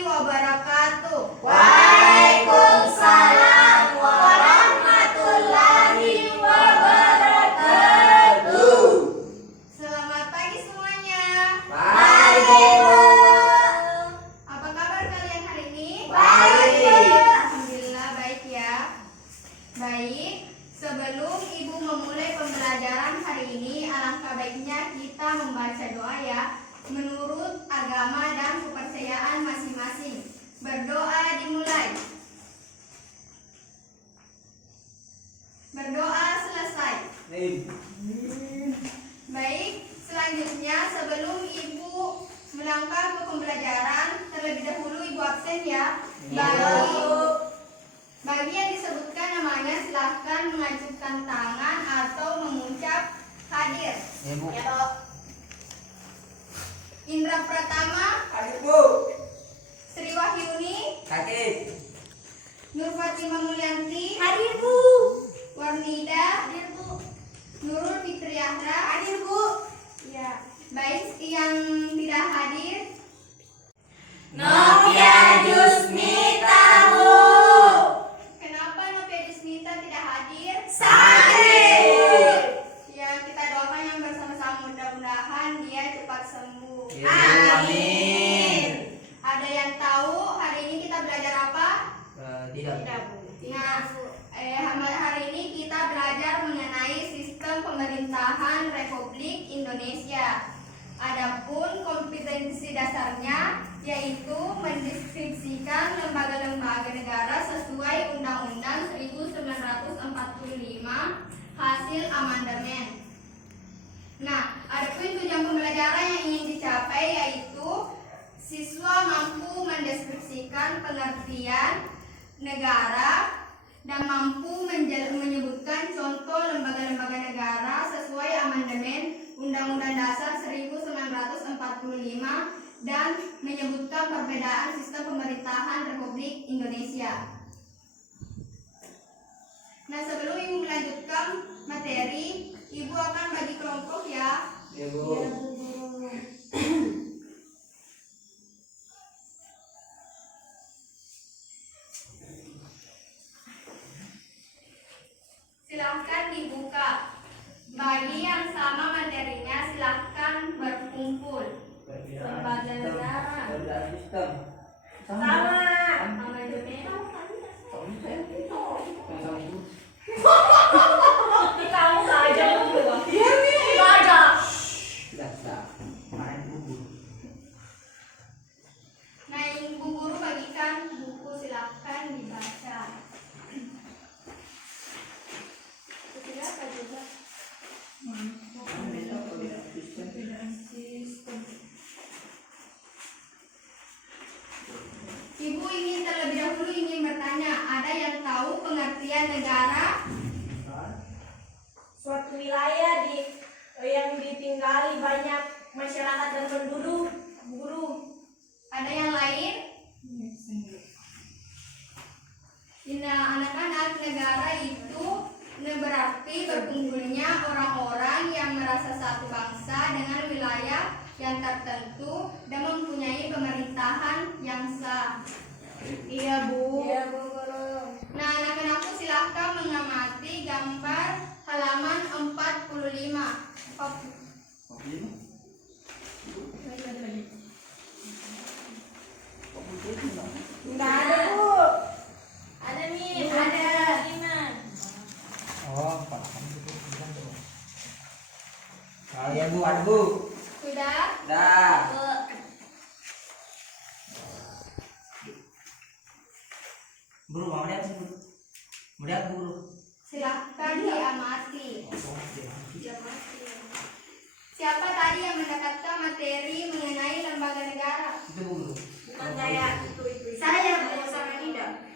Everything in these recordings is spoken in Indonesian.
warahmatullahi wabarakatuh. Waalaikumsalam warahmatullahi wabarakatuh. Selamat pagi semuanya. Pagi, Bu. Apa kabar kalian hari ini? Baik. Alhamdulillah baik ya. Baik, sebelum Ibu memulai pembelajaran hari ini, alangkah baiknya kita membaca doa ya, menurut agama dan kepercayaan masing-masing. Berdoa dimulai. Berdoa selesai. Baik, selanjutnya sebelum Ibu melangkah ke pembelajaran, terlebih dahulu Ibu absen ya. Bagi yang disebutkan namanya silahkan mengajukan tangan atau mengucap hadir. Ya, Bu. Indra Pratama, Hadir, Bu. Sri Wahyuni, Hadir. Nur Fatimah Mulyanti, Hadir, Bu. Warnida, Hadir, Bu. Nurul Fitriahra, Hadir, Bu. ya. Baik, yang tidak hadir, Novia Jusmita, Bu. kenapa Novia Jusmita tidak hadir? Sakit. Ya, kita doakan yang bersama-sama, mudah-mudahan dia cepat sembuh. Amin. Ada yang tahu hari ini kita belajar apa? Tidak. Nah, hari ini kita belajar mengenai sistem pemerintahan Republik Indonesia. Adapun kompetensi dasarnya yaitu mendeskripsikan lembaga-lembaga negara sesuai Undang-Undang 1945 hasil amandemen. Nah, adapun tujuan pembelajaran yang ingin dicapai yaitu siswa mampu mendeskripsikan pengertian negara dan mampu menyebutkan contoh lembaga-lembaga negara sesuai amandemen Undang-Undang Dasar 1945 dan menyebutkan perbedaan sistem pemerintahan Republik Indonesia. Nah, sebelum Ibu melanjutkan materi, Ibu akan bagi kelompok ya. Ya, Bu. Silahkan dibuka. Bagi yang sama materinya silahkan berkumpul. Lembaga negara. Perbedaan sistem. Sama. Amandemen. Kamu saja berdua. Iya nih. Saja. Sudah. Main buku. Nah, Ibu Guru bagikan buku, silahkan dibaca. Apa juga? Ibu ingin terlebih dahulu bertanya, ada yang tahu pengertian negara? Suatu wilayah yang ditinggali banyak masyarakat dan penduduk. Guru. Ada yang lain? Nah, anak-anak, negara itu berarti berkumpulnya orang-orang yang merasa satu bangsa dengan wilayah yang tertentu dan mempunyai pemerintahan yang sah. Iya, Bu. Iya, Bu Guru. Nah, anak-anakku silahkan mengamati gambar halaman 45. Enggak ada, Bu. Ada nih, Ada. Oh, Pak. Ya, Bu, ada, Bu. Sudah? Dah. Guru, mau lihat, Bu? Mau lihat, Bu, Guru? Silahkan diamati. Siapa tadi yang mendapatkan materi mengenai lembaga negara? Itu, Bu, Guru. Bukan saya, itu. Saya, Bu, sama Nida.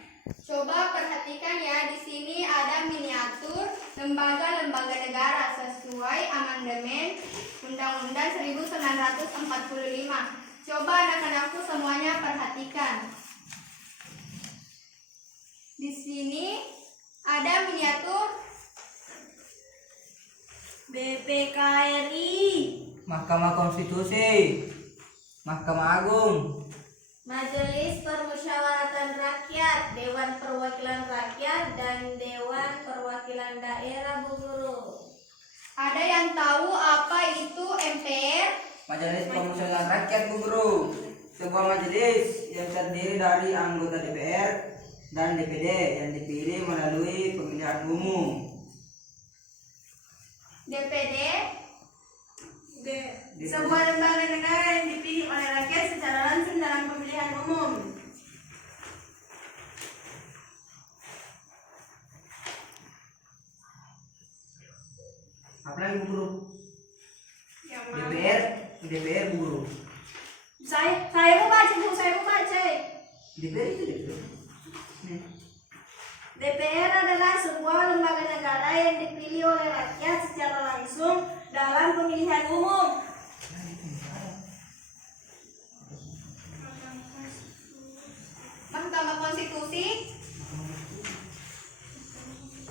Coba perhatikan ya, di sini ada miniatur lembaga-lembaga negara sesuai amandemen Undang-Undang 1945. Coba anak-anakku semuanya perhatikan. Di sini ada miniatur BPKRI. Mahkamah Konstitusi, Mahkamah Agung, Majelis Permusyawaratan Rakyat, Dewan Perwakilan Rakyat, dan Dewan Perwakilan Daerah, Bu Guru. Ada yang tahu apa itu MPR? Majelis Permusyawaratan Rakyat, Bu Guru. Sebuah majelis yang terdiri dari anggota DPR dan DPD yang dipilih melalui pemilihan umum. DPD? Sebuah lembaga negara yang dipilih oleh rakyat secara langsung dalam pemilihan umum. Apa lagi, Bu Guru? Yang mana? DPR, Bu Guru. Saya mau baca, Bu. Saya mau baca. DPR itu DPR. Nih. DPR adalah sebuah lembaga negara yang dipilih oleh rakyat secara langsung dalam pemilihan umum. Mahkamah Konstitusi?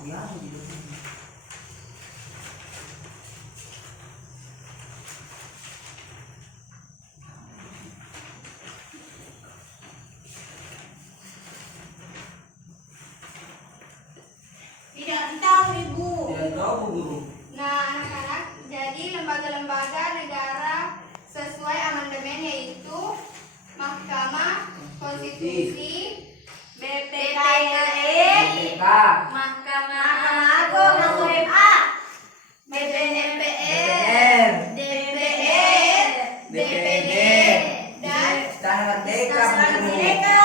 Ya, gitu. Tidak tahu, Ibu. Tidak tahu, Bu Guru. Nah, anak-anak, jadi lembaga-lembaga negara sesuai amandemen yaitu Mahkamah Konstitusi, BPKRE, BPK, Mahkamah Agung atau MA, DPR, DPR, DPD, dan Istana Merdeka, Istana Bu Guru. Merdeka.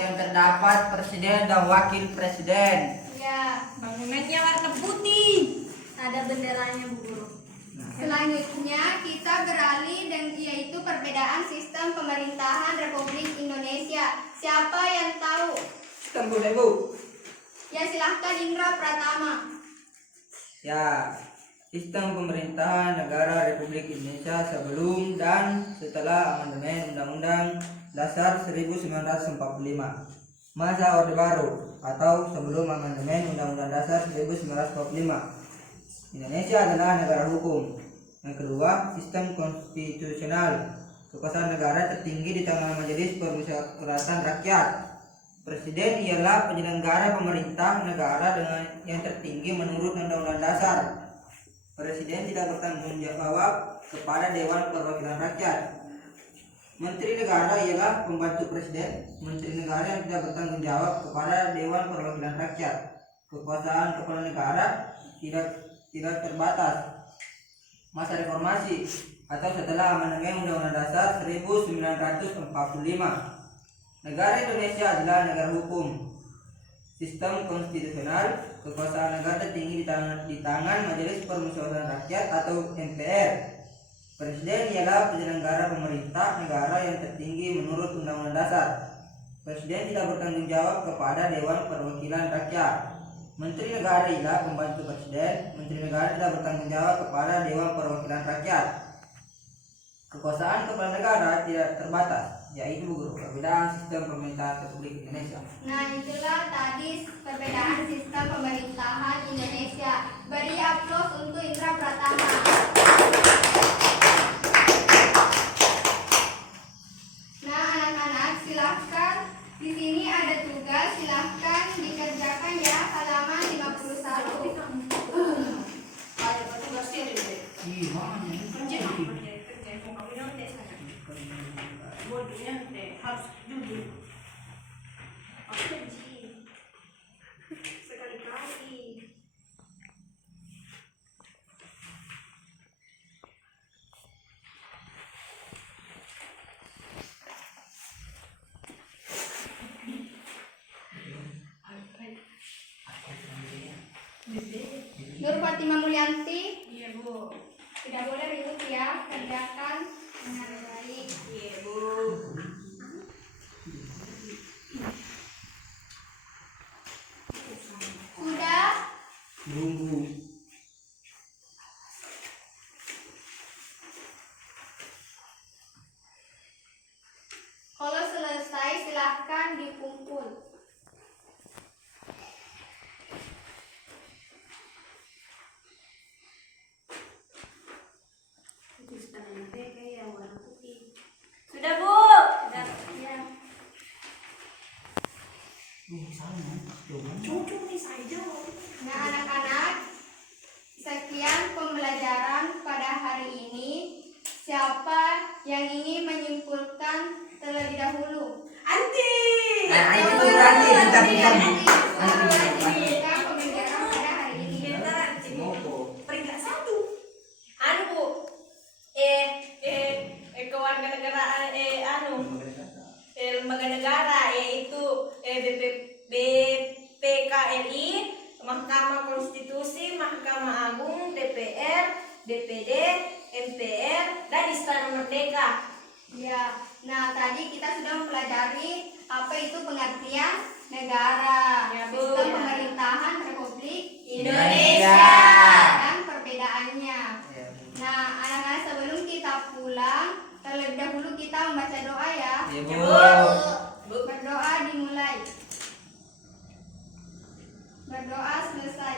Yang terdapat presiden dan wakil presiden. ya. bangunannya warna putih. Ada benderanya, Bu Guru. Selanjutnya kita beralih dan yaitu perbedaan sistem pemerintahan Republik Indonesia. Siapa yang tahu? Tunggu, Bu. Ya silahkan Indra Pratama. Ya, sistem pemerintahan negara Republik Indonesia sebelum dan setelah amandemen Undang-Undang Dasar 1945. Masa Orde Baru atau sebelum amandemen Undang-Undang Dasar 1945. Indonesia adalah negara hukum. Yang kedua, sistem konstitusional. Kekuasaan negara tertinggi di tangan Majelis Permusyawaratan Rakyat. Presiden ialah penyelenggara pemerintah negara dengan yang tertinggi menurut Undang-Undang Dasar. Presiden tidak bertanggung jawab kepada Dewan Perwakilan Rakyat. Menteri negara ialah pembantu presiden. Menteri negara yang tidak bertanggung jawab kepada Dewan Perwakilan Rakyat. Kekuasaan kepala negara tidak terbatas. Masa reformasi atau setelah amandemen Undang-Undang Dasar 1945. Negara Indonesia adalah negara hukum. Sistem konstitusional. Kekuasaan negara tertinggi di tangan Majelis Permusyawaratan Rakyat atau MPR. Presiden ialah penyelenggara pemerintah negara yang tertinggi menurut Undang-Undang Dasar. Presiden tidak bertanggung jawab kepada Dewan Perwakilan Rakyat. Menteri negara ialah pembantu presiden. Menteri negara tidak bertanggung jawab kepada Dewan Perwakilan Rakyat. Kekuasaan kepala negara tidak terbatas, yaitu perbedaan sistem pemerintahan Republik Indonesia. Nah, itulah tadi perbedaan sistem pemerintahan Indonesia. Beri aplaus untuk Indra Pratama. Nah, anak-anak, silahkan. Di sini ada tugas, silahkan dikerjakan ya, halaman 51. Harus duduk. Sekali-kali. Nur Fatima Mulyanti, Iya, Bu. tidak boleh ribut ya, kerjakan dengan baik. Iya, Bu. Sudah? Tunggu. Kalau selesai silahkan dikumpul. Itu Istana Merdeka yang warna putih. Sudah, Bu. Sudah. Ya. Cucu nih saya jawab. Nah, anak-anak, sekian pembelajaran pada hari ini. Siapa yang ingin menyimpulkan terlebih dahulu? Anti. Nah, itu berarti bentar. Melanjutkan pembelajaran pada hari ini. Bentar, Anti. Peringkat 1. Anu Bu. Kewarganegaraan lembaga negara yaitu BPKRI, Mahkamah Konstitusi, Mahkamah Agung, DPR, DPD, MPR, dan Istana Merdeka. Ya, nah tadi kita sudah mempelajari apa itu pengertian negara, Ya, Bu. sistem pemerintahan Republik Indonesia. dan perbedaannya. Ya. Nah, anak-anak sebelum kita pulang, terlebih dahulu kita membaca doa ya. Ya, Ya, Bu. Bu. Berdoa dimulai. Berdoa selesai.